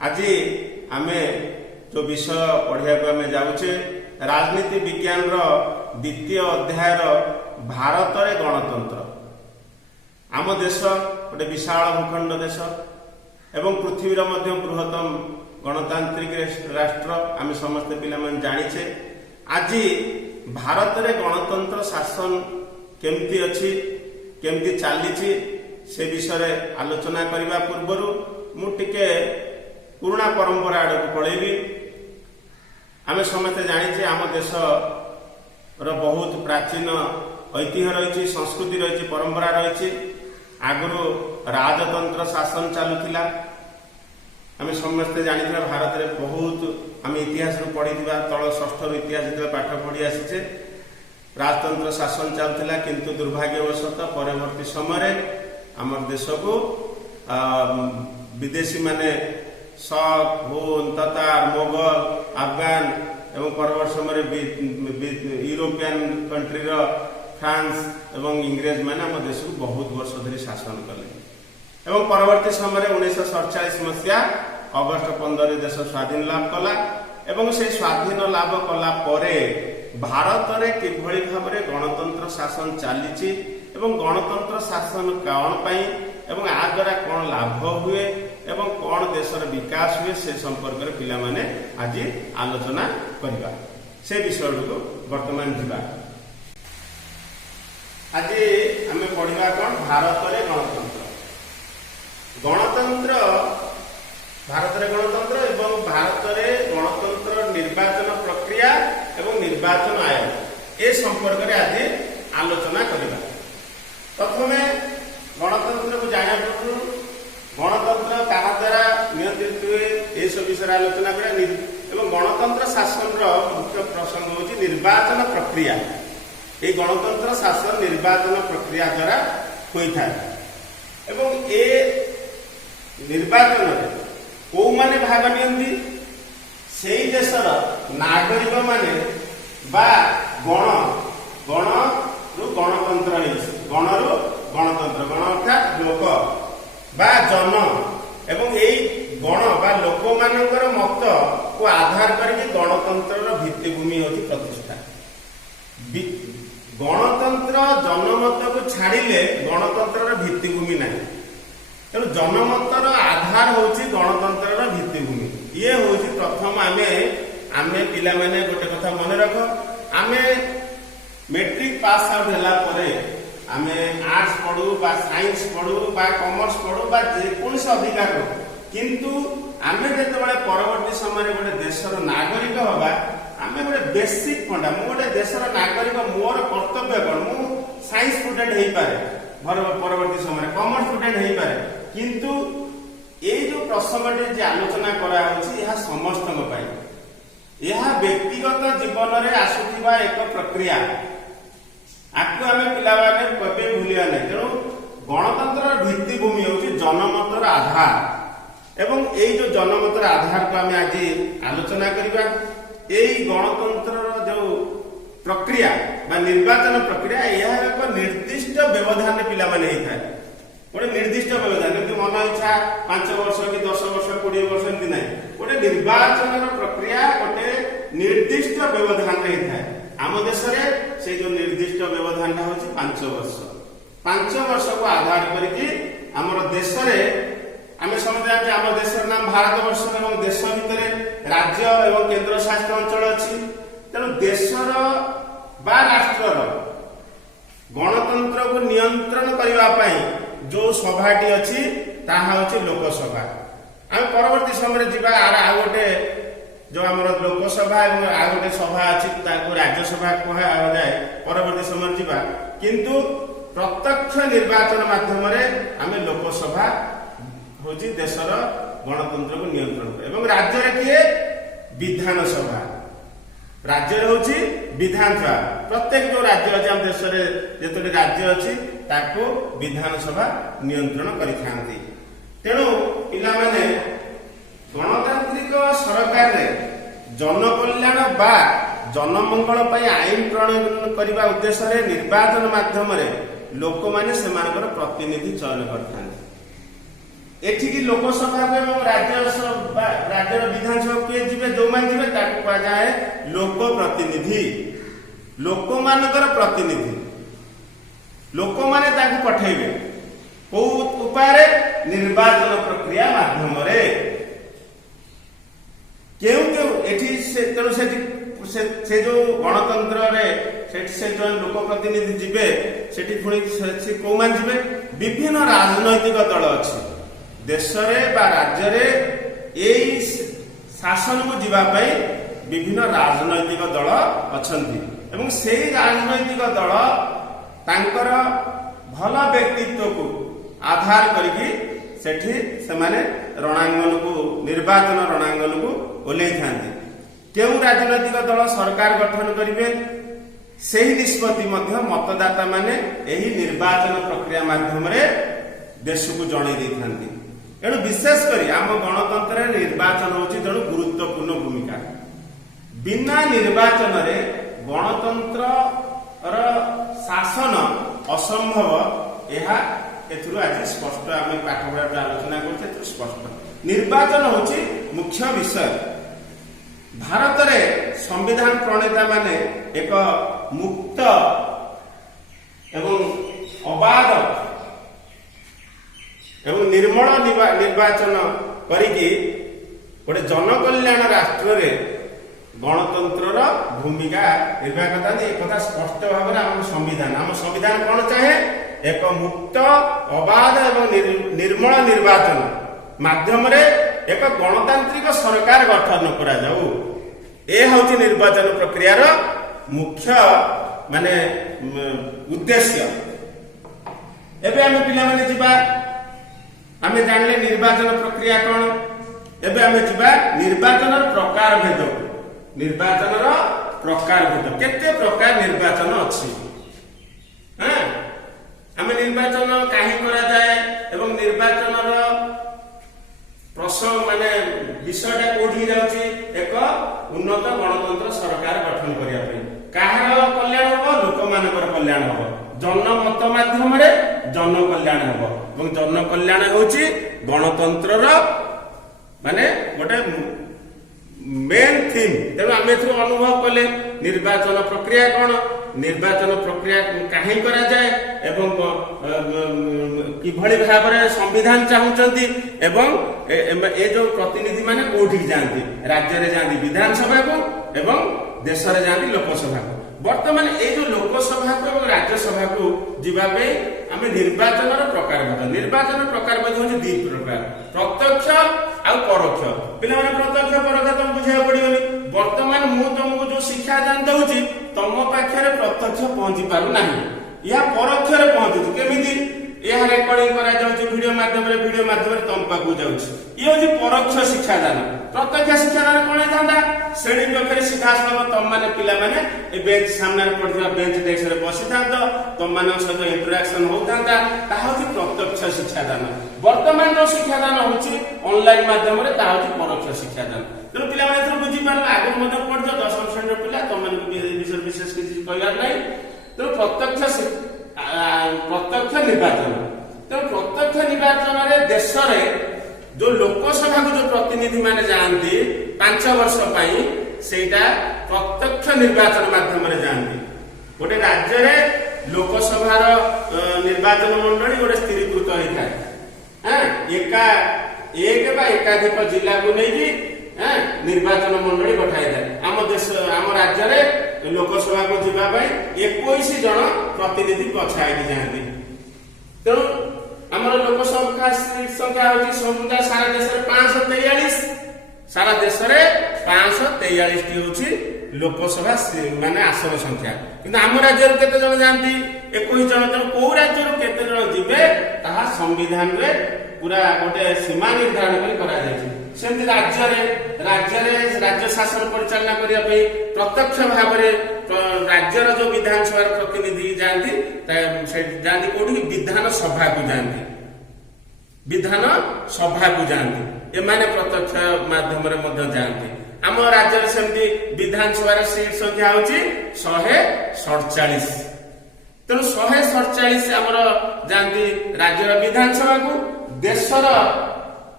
आज आमे जो विषय पढ़िया आम जाऊे राजनीति विज्ञान द्वितीय अध्याय भारत रे गणतंत्र। आम देश गोटे विशाल भूखंड देश एवं पृथ्वीर मध्य बृहत्तम गणतांत्रिक राष्ट्र आम समस्त पिला जानिछे। आज भारत रे गणतंत्र शासन केमती अच्छी केमती चली से विषय आलोचना करने पूर्वर मुझे पुराना परंपरा आड़ को पलैबी। आम समस्ते जानिछे आम देश बहुत प्राचीन ऐतिह्य रही, संस्कृति रही, परंपरा रही। आगु राजतंत्र शासन चलुला। आम समस्ते जानिछे भारत में बहुत आम इतिहास पढ़ी तल षष्ठ इतिहास जो पाठ पढ़ी आसीचे राजतंत्र शासन चलता, किंतु दुर्भाग्यवशतः परवर्ती समय आम देश को विदेशी माने शक, हुन, ततार, मोगल, अफगान एवं परवर्त समय यूरोपियन कंट्री फ्रांस एवं इंग्रेज मैंने आम देश को बहुत वर्ष धरी शासन कले एवं परवर्ती समय 1947 मसीहा अगस्ट 15 देश स्वाधीन लाभ कला एवं से स्वाधीन लाभ कला परे भारत रे किभଳି भाबरे गणतंत्र शासन चली एवं गणतंत्र शासन कौन पाई एवं आ द्वारा कौन लाभ हुए एवं कौन देशर विकास हुए से संपर्क में पिला माने आज आलोचना करबा। से विषय को वर्तमान जीवा। आज आम पढ़ा कौन भारत रे गणतंत्र। गणतंत्र भारत रे गणतंत्र एवं भारत रे गणतंत्र निर्वाचन प्रक्रिया एवं निर्वाचन आयोग ए संपर्क में आज आलोचना करबा। प्रथमे गणतंत्र को जाना पूर्व गणतंत्र क्या द्वारा नियंत्रित हुए ये सब विषय आलोचना करा एवं गणतंत्र शासन मुख्य प्रसंग होची निर्वाचन प्रक्रिया। ये गणतंत्र शासन निर्वाचन प्रक्रिया द्वारा होता है एवं ए निर्वाचन में कौ माने भाग नियंती से देशर नागरिक माने बा गण रु गणतंत्र गण रु गणतंत्र गण अर्थात लोक बा जन एवं यही गण बा लोक मानकर मत को आधार करके गणतंत्र भित्तिभूमि होती प्रतिष्ठा। गणतंत्र जनमत को छाड़िले गणतंत्र भित्तिभूमि नहीं। तेणु जनमतर आधार होची गणतंत्र भित्तिभूमि। ये होची प्रथम आमे पिला माने गोटे कथा मन रख, आमे मैट्रिक पास आउट होला परे आमे आर्ट्स पढ़ू बा साइंस पढ़ू बा कॉमर्स पढ़ू बा जेकोसी अधिकार किंतु आमे जेतेबेले परवर्ती समय गोटे देशर नागरिक हवा आमे गोटे बेसिक फंडा मु गोटे देशर नागरिक मोर कर्तव्य कौन मु साइंस स्टूडेंट हो पारे परवर्ती समय कॉमर्स स्टूडेंट हो पारे किंतु ये जो प्रसंगटी जे आलोचना करा होछि यह समस्त यह व्यक्तिगत जीवन में आसुथिबा एक प्रक्रिया आपको आम पिला कभी भूलिया नहीं। तेणु गणतंत्र भित्तिभूमि होची जनमतर आधार एवं यही जो जनमतर आधार को आम आज आलोचना करबा। यही गणतंत्र जो प्रक्रिया बा निर्वाचन प्रक्रिया यह एक निर्दिष्ट व्यवधान पिला माने होता है। गोटे निर्दिष्ट व्यवधान जमी मन इच्छा 5 वर्ष कि 10 वर्ष 20 वर्ष एमती ना गोटे निर्वाचन प्रक्रिया गोटे निर्दिष्ट व्यवधान होता है। आम देश से जो निर्दिष्ट व्यवधान होची 5 वर्ष। 5 वर्ष को आधार करके आमर देश आम समझे आम देशर नाम भारत वर्ष एवं देश भितर राज्य एवं केंद्र शासित अंचल अच्छी। तेणु देशर बा राष्ट्रर गणतंत्र को नियंत्रण करने जो सभाटी अच्छी ताहा होची लोकसभा। आम परवर्ती समय जीवा आ गोटे जो आम लोकसभा और आ गोटे सभा अच्छी राज्यसभा कहुए परवर्ती समय जीवा किंतु प्रत्यक्ष निर्वाचन माध्यम आम लोकसभा हूँ देशर गणतंत्र को नियंत्रण एवं राज्य में किए विधानसभा राज्य हूँ विधानसभा। प्रत्येक जो राज्य अच्छे आम देश जो राज्य अच्छी ताको विधानसभा नियंत्रण करिथांती। तेणु पिला माने गणतांत्रिक सरकार जनकल्याण बा जनमंगल आईन प्रणयन करने उद्देश्य निर्वाचन माध्यम लोक मैंने प्रतिनिधि चयन करते ଏଠିକି ଲୋକସଭାକୁ ଏବଂ ରାଜ୍ୟର ବିଧାନସଭା କିଏ ଯିବେ, ଯୋଉମାନେ ଯିବେ ତାକୁ କୁହାଯାଏ ଲୋକ ପ୍ରତିନିଧି। ଲୋକମାନଙ୍କର ପ୍ରତିନିଧି, ଲୋକମାନେ ତାଙ୍କୁ ପଠେଇବେ କୋଉ ଉପାୟରେ? ନିର୍ବାଚନ ପ୍ରକ୍ରିୟା ମାଧ୍ୟମରେ। କେଉଁ କେଉଁ ଏଠି ତେଣୁ ସେଠି ସେ ଯୋଉ ଗଣତନ୍ତ୍ରରେ ସେଠି ସେ ଯୋଉ ଲୋକ ପ୍ରତିନିଧି ଯିବେ, ସେଠି ପୁଣି କୋଉମାନେ ଯିବେ? ବିଭିନ୍ନ ରାଜନୈତିକ ଦଳ ଅଛି ଦେଶରେ ବା ରାଜ୍ୟରେ। ଏଇ ଶାସନକୁ ଯିବା ପାଇଁ ବିଭିନ୍ନ ରାଜନୈତିକ ଦଳ ଅଛନ୍ତି ଏବଂ ସେଇ ରାଜନୈତିକ ଦଳ ତାଙ୍କର ଭଲ ବ୍ୟକ୍ତିତ୍ୱକୁ ଆଧାର କରିକି ସେଠି ସେମାନେ ରଣାଙ୍ଗନକୁ, ନିର୍ବାଚନ ରଣାଙ୍ଗନକୁ ଓହ୍ଲେଇଥାନ୍ତି। କେଉଁ ରାଜନୈତିକ ଦଳ ସରକାର ଗଠନ କରିବେ ସେହି ନିଷ୍ପତ୍ତି ମଧ୍ୟ ମତଦାତା ମାନେ ଏହି ନିର୍ବାଚନ ପ୍ରକ୍ରିୟା ମାଧ୍ୟମରେ ଦେଶକୁ ଜଣେଇ ଦେଇଥାନ୍ତି। ଏଣୁ ବିଶେଷ କରି ଆମ ଗଣତନ୍ତ୍ରରେ ନିର୍ବାଚନ ହେଉଛି ଜଣେ ଗୁରୁତ୍ୱପୂର୍ଣ୍ଣ ଭୂମିକା। ବିନା ନିର୍ବାଚନରେ ଗଣତନ୍ତ୍ରର ଶାସନ ଅସମ୍ଭବ। ଏହା ଏଥିରୁ ଆଜି ସ୍ପଷ୍ଟ, ଆମେ ପାଠ ପଢ଼ାରେ ଆଲୋଚନା କରୁଛେ, ଏଥିରୁ ସ୍ପଷ୍ଟ। ନିର୍ବାଚନ ହେଉଛି ମୁଖ୍ୟ ବିଷୟ। ଭାରତରେ ସମ୍ବିଧାନ ପ୍ରଣେତା ମାନେ ଏକ ମୁକ୍ତ ଏବଂ ଅବାଧ ଏବଂ ନିର୍ମଳ ନିର୍ବାଚନ କରିକି ଗୋଟେ ଜନକଲ୍ୟାଣ ରାଷ୍ଟ୍ରରେ ଗଣତନ୍ତ୍ରର ଭୂମିକା ନିର୍ବାହ କରିଥାନ୍ତି। ଏକଥା ସ୍ପଷ୍ଟ ଭାବରେ ଆମ ସମ୍ବିଧାନ କଣ ଚାହେଁ? ଏକ ମୁକ୍ତ, ଅବାଧ ଏବଂ ନିର୍ମଳ ନିର୍ବାଚନ ମାଧ୍ୟମରେ ଏକ ଗଣତାନ୍ତ୍ରିକ ସରକାର ଗଠନ କରାଯାଉ। ଏ ହେଉଛି ନିର୍ବାଚନ ପ୍ରକ୍ରିୟାର ମୁଖ୍ୟ ଉଦ୍ଦେଶ୍ୟ। ଏବେ ଆମେ ପିଲାମାନେ ଯିବା, ଆମେ ଜାଣିଲେ ନିର୍ବାଚନ ପ୍ରକ୍ରିୟା କଣ। ଏବେ ଆମେ ଯିବା ନିର୍ବାଚନର ପ୍ରକାର ଭେଦ। ନିର୍ବାଚନର ପ୍ରକାର ଭେଦ, କେତେ ପ୍ରକାର ନିର୍ବାଚନ ଅଛି। ଆମେ ନିର୍ବାଚନ କାହିଁ କରାଯାଏ ଏବଂ ନିର୍ବାଚନର ବିଷୟଟା କୋଉଠି ଯାଉଛି? ଏକ ଉନ୍ନତ ଗଣତନ୍ତ୍ର ସରକାର ଗଠନ କରିବା ପାଇଁ। କାହାର କଲ୍ୟାଣ ହବ? ଲୋକମାନଙ୍କର କଲ୍ୟାଣ ହବ। ଜନମତ ମାଧ୍ୟମରେ ଜନ କଲ୍ୟାଣ ହବ ଏବଂ ଜନ କଲ୍ୟାଣ ହେଉଛି ଗଣତନ୍ତ୍ରର ଗୋଟେ ମେନ୍ ଥିମ୍। ତେଣୁ ଆମେ ଏଥିରୁ ଅନୁଭବ କଲେ ନିର୍ବାଚନ ପ୍ରକ୍ରିୟା କଣ, ନିର୍ବାଚନ ପ୍ରକ୍ରିୟା କାହିଁ କରାଯାଏ ଏବଂ କିଭଳି ଭାବରେ ସମ୍ବିଧାନ ଚାହୁଁଛନ୍ତି ଏବଂ ଏ ଯୋଉ ପ୍ରତିନିଧି ମାନେ କୋଉଠିକି ଯାଆନ୍ତି? ରାଜ୍ୟରେ ଯାଆନ୍ତି ବିଧାନସଭାକୁ ଏବଂ ଦେଶରେ ଯାଆନ୍ତି ଲୋକସଭାକୁ। ବର୍ତ୍ତମାନ ଏଇ ଯୋଉ ଲୋକସଭାକୁ ଏବଂ ରାଜ୍ୟସଭାକୁ ଯିବା ପାଇଁ ଆମେ ନିର୍ବାଚନର ପ୍ରକାରଭେଦ। ନିର୍ବାଚନ ପ୍ରକାରଭେଦ ହେଉଛି ଦୁଇ ପ୍ରକାର, ପ୍ରତ୍ୟକ୍ଷ ଆଉ ପରୋକ୍ଷ। ପିଲାମାନେ ପ୍ରତ୍ୟକ୍ଷ ପରୋକ୍ଷ ତମକୁ ବୁଝିବାକୁ ପଡିବନି। ବର୍ତ୍ତମାନ ମୁଁ ତମକୁ ଯୋଉ ଶିକ୍ଷାଦାନ ଦଉଛି ତମ ପାଖରେ ପ୍ରତ୍ୟକ୍ଷ ପହଞ୍ଚି ପାରୁନାହିଁ, ଏହା ପରୋକ୍ଷରେ ପହଞ୍ଚୁଛି। କେମିତି? ଏହା ରେକର୍ଡିଂ କରାଯାଉଛି ଭିଡିଓ ମାଧ୍ୟମରେ ତମ ପାଖକୁ ଯାଉଛି। ଇଏ ହେଉଛି ପରୋକ୍ଷ ଶିକ୍ଷାଦାନ। ପ୍ରତ୍ୟକ୍ଷ ଶିକ୍ଷାଦାନ କଣ ହେଇଥାନ୍ତା? ଶ୍ରେଣୀ କକ୍ଷରେ ସିଧାସଳଖ ତମମାନେ ପିଲାମାନେ ଏ ବେଞ୍ଚ ସାମ୍ନାରେ ପଡିଥିବା ବେଞ୍ଚ ଡେସ୍କରେ ବସିଥାନ୍ତ, ତମମାନଙ୍କ ସହିତ ଇଣ୍ଟରାକ୍ସନ ହଉଥାନ୍ତା, ତାହା ହେଉଛି ପ୍ରତ୍ୟକ୍ଷ ଶିକ୍ଷାଦାନ। ବର୍ତ୍ତମାନ ଯୋଉ ଶିକ୍ଷାଦାନ ହଉଛି ଅନଲାଇନ ମାଧ୍ୟମରେ, ତାହା ହେଉଛି ପରୋକ୍ଷ ଶିକ୍ଷାଦାନ। ତେଣୁ ପିଲାମାନେ ଏଥିରୁ ବୁଝିପାରିଲେ, ଆଗରୁ ମଧ୍ୟ ପଢିଛ, ଦଶମ ଶ୍ରେଣୀର ପିଲା, ତମମାନଙ୍କୁ ବିଷୟରେ ବିଶେଷ କିଛି କହିବାର ନାହିଁ। ତେଣୁ ପ୍ରତ୍ୟକ୍ଷ ନିର୍ବାଚନ। ତେଣୁ ପ୍ରତ୍ୟକ୍ଷ ନିର୍ବାଚନରେ ଦେଶରେ ଯୋଉ ଲୋକସଭାକୁ ଯୋଉ ପ୍ରତିନିଧି ମାନେ ଯାଆନ୍ତି 5 ବର୍ଷ ପାଇଁ, ସେଇଟା ପ୍ରତ୍ୟକ୍ଷ ନିର୍ବାଚନ ମାଧ୍ୟମରେ ଯାଆନ୍ତି। ଗୋଟେ ରାଜ୍ୟରେ ଲୋକସଭାର ନିର୍ବାଚନ ମଣ୍ଡଳୀ ଗୋଟେ ସ୍ଥିରୀକୃତ ହେଇଥାଏ। ଏକ ବା ଏକାଧିକ ଜିଲ୍ଲାକୁ ନେଇକି ନିର୍ବାଚନ ମଣ୍ଡଳୀ ଗଠାଇଥାଏ। ଆମ ରାଜ୍ୟରେ ଲୋକସଭାକୁ ଯିବା ପାଇଁ 21 ଜଣ ପ୍ରତିନିଧି ବଛା ହେଇକି ଯାଆନ୍ତି। ତେଣୁ ଆମର ଲୋକସଭା ସିଟ୍ ସଂଖ୍ୟା ହେଉଛି ସମୁଦାୟ ସାରା ଦେଶରେ 543। ସାରା ଦେଶରେ 543ଟି ହେଉଛି ଲୋକସଭା ଆସନ ସଂଖ୍ୟା। କିନ୍ତୁ ଆମ ରାଜ୍ୟରୁ କେତେ ଜଣ ଯାଆନ୍ତି? 21 ଜଣ। ତେଣୁ କୋଉ ରାଜ୍ୟରୁ କେତେ ଜଣ ଯିବେ ତାହା ସମ୍ବିଧାନରେ ପୁରା ଗୋଟେ ସୀମା ନିର୍ଦ୍ଧାରଣ କରି କରାଯାଇଛି। ସେମିତି ରାଜ୍ୟ ଶାସନ ପରିଚାଳନା କରିବା ପାଇଁ ପ୍ରତ୍ୟକ୍ଷ ଭାବରେ ରାଜ୍ୟର ଯୋଉ ବିଧାନସଭାର ପ୍ରତିନିଧି ଯାଆନ୍ତି କୋଉଠିକି? ବିଧାନସଭାକୁ ଯାଆନ୍ତି। ଏମାନେ ପ୍ରତ୍ୟକ୍ଷ ମାଧ୍ୟମରେ ମଧ୍ୟ ଯାଆନ୍ତି। ଆମ ରାଜ୍ୟରେ ସେମିତି ବିଧାନସଭାର ସିଟ୍ ସଂଖ୍ୟା ହେଉଛି 147। ତେଣୁ 147 ଆମର ଯାଆନ୍ତି ରାଜ୍ୟର ବିଧାନସଭାକୁ। ଦେଶର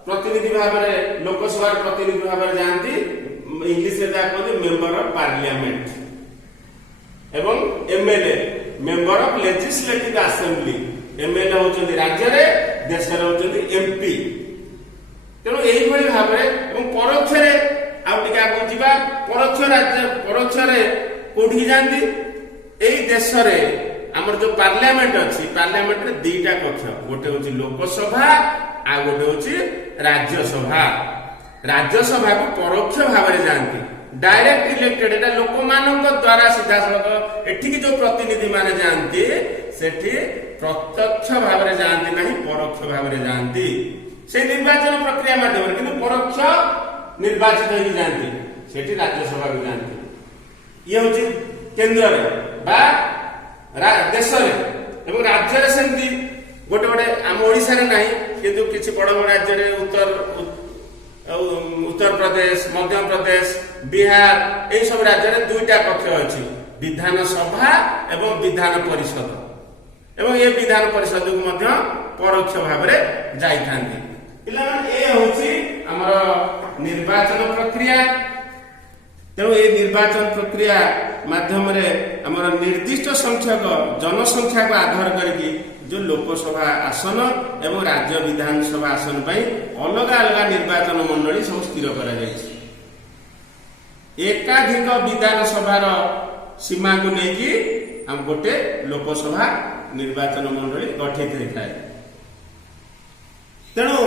ପ୍ରତିନିଧି ଭାବରେ ଲୋକସଭାର ପ୍ରତିନିଧି ଭାବରେ ଯାଆନ୍ତି, ଇଂଲିଶରେ ତାକୁ କୁହନ୍ତି ମେମ୍ବର ଅଫ ପାର୍ଲିଆମେଣ୍ଟ। ଏବଂ MLA member of legislative assembly, MLA ହଉଛନ୍ତି ରାଜ୍ୟରେ, ଦେଶରେ ହଉଛନ୍ତି ଏମପି। ତେଣୁ ଏଇଭଳି ଭାବରେ ଏବଂ ପରୋକ୍ଷରେ ଆଉ ଟିକେ ଆଗକୁ ଯିବା, ପରୋକ୍ଷରେ କୋଉଠିକି ଯାଆନ୍ତି? ଏଇ ଦେଶରେ ଆମର ଯୋଉ ପାର୍ଲାମେଣ୍ଟ ଅଛି, ପାର୍ଲାମେଣ୍ଟରେ ଦିଟା କକ୍ଷ, ଗୋଟେ ହଉଛି ଲୋକସଭା ଆଉ ଗୋଟେ ହଉଛି ରାଜ୍ୟସଭା। ରାଜ୍ୟସଭାକୁ ପରୋକ୍ଷ ଭାବରେ ଯାଆନ୍ତି, ଡାଇରେକ୍ଟ ଇଲେକ୍ଟେଡ, ଏଟା ଲୋକମାନଙ୍କ ଦ୍ଵାରା ସିଧାସଳଖ ଏଠିକି ଯୋଉ ପ୍ରତିନିଧି ମାନେ ଯାଆନ୍ତି ସେଠି ପ୍ରତ୍ୟକ୍ଷ ଭାବରେ ଯାଆନ୍ତି ନାହିଁ, ପରୋକ୍ଷ ଭାବରେ ଯାଆନ୍ତି ସେଇ ନିର୍ବାଚନ ପ୍ରକ୍ରିୟା ମାଧ୍ୟମରେ, କିନ୍ତୁ ପରୋକ୍ଷ ନିର୍ବାଚିତ ହେଇକି ଯାଆନ୍ତି, ସେଠି ରାଜ୍ୟସଭାକୁ ଯାଆନ୍ତି। ଇଏ ହଉଛି କେନ୍ଦ୍ରରେ ବା ଦେଶରେ। ଏବଂ ରାଜ୍ୟରେ ସେମିତି ଗୋଟେ ଗୋଟେ, ଆମ ଓଡିଶାରେ ନାହିଁ କିନ୍ତୁ କିଛି ବଡ ବଡ ରାଜ୍ୟରେ ଉତ୍ତରପ୍ରଦେଶ, ମଧ୍ୟପ୍ରଦେଶ, ବିହାର, ଏଇ ସବୁ ରାଜ୍ୟରେ ଦୁଇଟା କକ୍ଷ ଅଛି, ବିଧାନସଭା ଏବଂ ବିଧାନ ପରିଷଦ। ଏବଂ ଏ ବିଧାନ ପରିଷଦକୁ ମଧ୍ୟ ପରୋକ୍ଷ ଭାବରେ ଯାଇଥାନ୍ତି। ପିଲାମାନେ, ଏ ହଉଛି ଆମର ନିର୍ବାଚନ ପ୍ରକ୍ରିୟା। ତେଣୁ এই ନିର୍ବାଚନ ପ୍ରକ୍ରିୟା ମାଧ୍ୟମରେ ଆମର ନିର୍ଦ୍ଦିଷ୍ଟ ସଂଖ୍ୟକ ଜନସଂଖ୍ୟାକୁ ଆଧାର କରିକି ଯୋଉ ଲୋକସଭା ଆସନ ଏବଂ ରାଜ୍ୟ ବିଧାନସଭା ଆସନ ପାଇଁ ଅଲଗା ଅଲଗା ନିର୍ବାଚନ ମଣ୍ଡଳୀ ସବୁ ସ୍ଥିର କରାଯାଇଛି। ଏକାଧିକ ବିଧାନସଭାର ସୀମାକୁ ନେଇକି ଆମ ଗୋଟେ ଲୋକସଭା ନିର୍ବାଚନ ମଣ୍ଡଳୀ ଗଠିତ ହୋଇଥାଏ। ତେଣୁ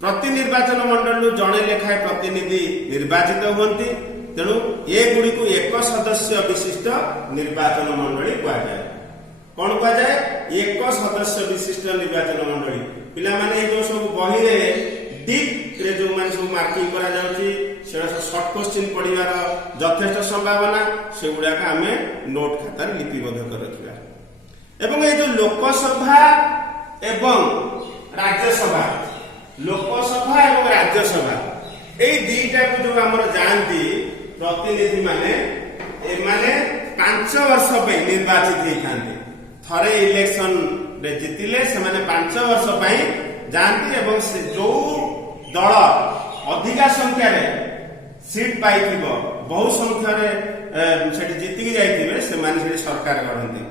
ପ୍ରତି ନିର୍ବାଚନ ମଣ୍ଡଳୀରୁ ଜଣେ ଲେଖାଏଁ ପ୍ରତିନିଧି ନିର୍ବାଚିତ ହୁଅନ୍ତି। ତେଣୁ ଏଗୁଡ଼ିକୁ ଏକ ସଦସ୍ୟ ବିଶିଷ୍ଟ ନିର୍ବାଚନ ମଣ୍ଡଳୀ କୁହାଯାଏ। କଣ କୁହାଯାଏ? ଏକ ସଦସ୍ୟ ବିଶିଷ୍ଟ ନିର୍ବାଚନ ମଣ୍ଡଳୀ। ପିଲାମାନେ ଏଇ ଯୋଉ ସବୁ ବହିରେ ଡିପ୍ରେ ଯୋଉମାନେ ସବୁ ମାର୍କିଂ କରାଯାଉଛି, ସେଟା ସବୁ ସର୍ଟ କୋଶ୍ଚିନ୍ ପଢିବାର ଯଥେଷ୍ଟ ସମ୍ଭାବନା, ସେଗୁଡାକ ଆମେ ନୋଟ୍ ଖାତାରେ ଲିପିବଦ୍ଧ କରି ରଖିବା। ଏବଂ ଏଇ ଯୋଉ ଲୋକସଭା ଏବଂ ରାଜ୍ୟସଭା, ଲୋକସଭା ଏବଂ ରାଜ୍ୟସଭା, ଏଇ ଦିଟାକୁ ଯୋଉ ଆମର ଯାଆନ୍ତି ପ୍ରତିନିଧି ମାନେ, ଏମାନେ 5 ବର୍ଷ ପାଇଁ ନିର୍ବାଚିତ ହେଇଥାନ୍ତି। ଥରେ ଇଲେକ୍ସନ ରେ ଜିତିଲେ ସେମାନେ 5 ବର୍ଷ ପାଇଁ ଯାଆନ୍ତି ଏବଂ ସେ ଯୋଉ ଦଳ ଅଧିକା ସଂଖ୍ୟାରେ ସିଟ୍ ପାଇଥିବ, ବହୁ ସଂଖ୍ୟାରେ ସେଠି ଜିତିକି ଯାଇଥିବେ, ସେମାନେ ସେଠି ସରକାର ଗଢନ୍ତି।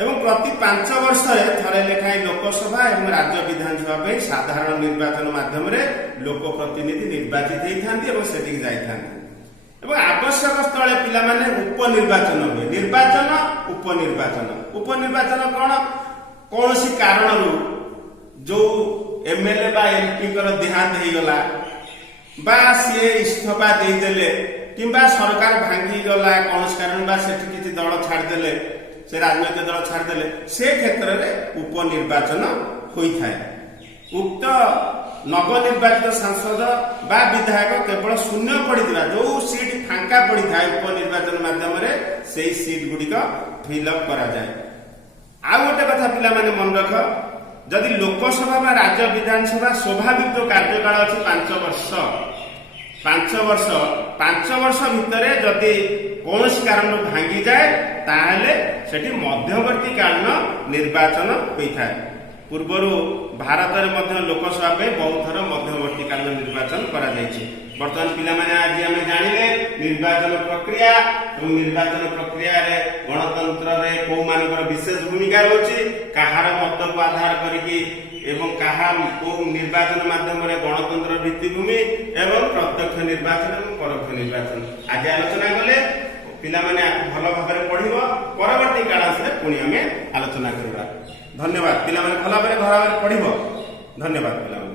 ଏବଂ ପ୍ରତି 5 ବର୍ଷରେ ଥରେ ଲେଖାଏଁ ଲୋକସଭା ଏବଂ ରାଜ୍ୟ ବିଧାନସଭା ପାଇଁ ସାଧାରଣ ନିର୍ବାଚନ ମାଧ୍ୟମରେ ଲୋକ ପ୍ରତିନିଧି ନିର୍ବାଚିତ ହେଇଥାନ୍ତି ଏବଂ ସେଠିକି ଯାଇଥାନ୍ତି। ଏବଂ ଆବଶ୍ୟକ ସ୍ଥଳେ ପିଲାମାନେ ଉପନିର୍ବାଚନ ହୁଏ। ନିର୍ବାଚନ, ଉପନିର୍ବାଚନ କଣ? କୌଣସି କାରଣରୁ ଯୋଉ ଏମଏଲଏ ବା ଏମପିଙ୍କର ଦେହାନ୍ତ ହେଇଗଲା, ବା ସିଏ ଇସ୍ତଫା ଦେଇଦେଲେ, କିମ୍ବା ସରକାର ଭାଙ୍ଗିଗଲା କୌଣସି କାରଣ, ବା ସେଠି କିଛି ଦଳ ଛାଡ଼ିଦେଲେ, ସେ ରାଜନୈତିକ ଦଳ ଛାଡ଼ିଦେଲେ, ସେ କ୍ଷେତ୍ରରେ ଉପନିର୍ବାଚନ ହୋଇଥାଏ। ଉକ୍ତ ନବନିର୍ବାଚିତ ସାଂସଦ ବା ବିଧାୟକ କେବଳ ଶୂନ୍ୟ ପଡିଥିବା ଯୋଉ ସିଟ୍ ଫାଙ୍କା ପଡିଥାଏ ଉପନିର୍ବାଚନ ମାଧ୍ୟମରେ ସେଇ ସିଟ୍ ଗୁଡିକ ଫିଲ୍ଅପ୍ କରାଯାଏ। ଆଉ ଗୋଟେ କଥା ପିଲାମାନେ ମନେ ରଖ, ଯଦି ଲୋକସଭା ବା ରାଜ୍ୟ ବିଧାନସଭା ସ୍ୱାଭାବିକ କାର୍ଯ୍ୟକାଳ ଅଛି 5 ବର୍ଷ, 5 ବର୍ଷ ଭିତରେ ଯଦି କୌଣସି କାରଣରୁ ଭାଙ୍ଗିଯାଏ, ତାହେଲେ ସେଠି ମଧ୍ୟବର୍ତ୍ତୀ କାଳୀନ ନିର୍ବାଚନ ହୋଇଥାଏ। ପୂର୍ବରୁ ଭାରତରେ ମଧ୍ୟ ଲୋକସଭା ପାଇଁ ବହୁତ ଥର ମଧ୍ୟବର୍ତ୍ତୀ କାଳୀନ ନିର୍ବାଚନ କରାଯାଇଛି। ବର୍ତ୍ତମାନ ପିଲାମାନେ ଆଜି ଆମେ ଜାଣିଲେ ନିର୍ବାଚନ ପ୍ରକ୍ରିୟା ଏବଂ ନିର୍ବାଚନ ପ୍ରକ୍ରିୟାରେ ଗଣତନ୍ତ୍ରରେ କୋଉମାନଙ୍କର ବିଶେଷ ଭୂମିକା ରହୁଛି, କାହାର ମତକୁ ଆଧାର କରିକି ଏବଂ କାହା କୋଉ ନିର୍ବାଚନ ମାଧ୍ୟମରେ ଗଣତନ୍ତ୍ର ଭିତ୍ତିଭୂମି ଏବଂ ପ୍ରତ୍ୟକ୍ଷ ନିର୍ବାଚନ ଏବଂ ପରୋକ୍ଷ ନିର୍ବାଚନ ଆଜି ଆଲୋଚନା କଲେ। ପିଲାମାନେ ଭଲ ଭାବରେ ପଢିବ, ପରବର୍ତ୍ତୀ କ୍ଲାସରେ ପୁଣି ଆମେ ଆଲୋଚନା କରିବା। ଧନ୍ୟବାଦ। ପିଲାମାନେ ଭଲ ଭାବରେ ପଢିବ। ଧନ୍ୟବାଦ ପିଲାମାନେ।